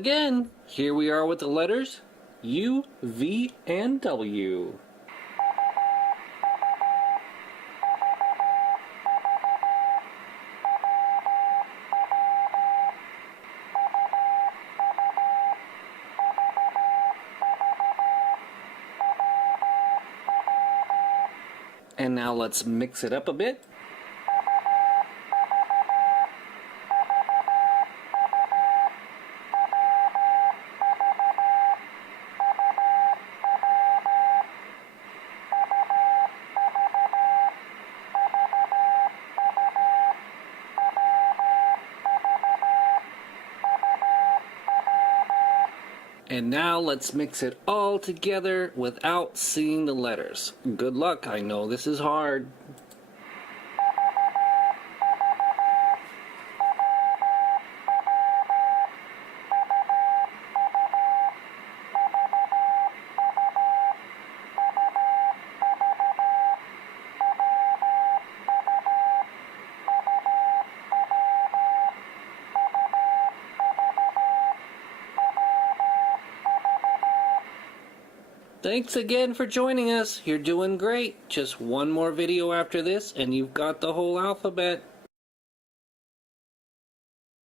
again, here we are with the letters U, V, and W. And now let's mix it up a bit. And now let's mix it all together without seeing the letters. Good luck, I know this is hard. Thanks again for joining us. You're doing great. Just one more video after this and you've got the whole alphabet.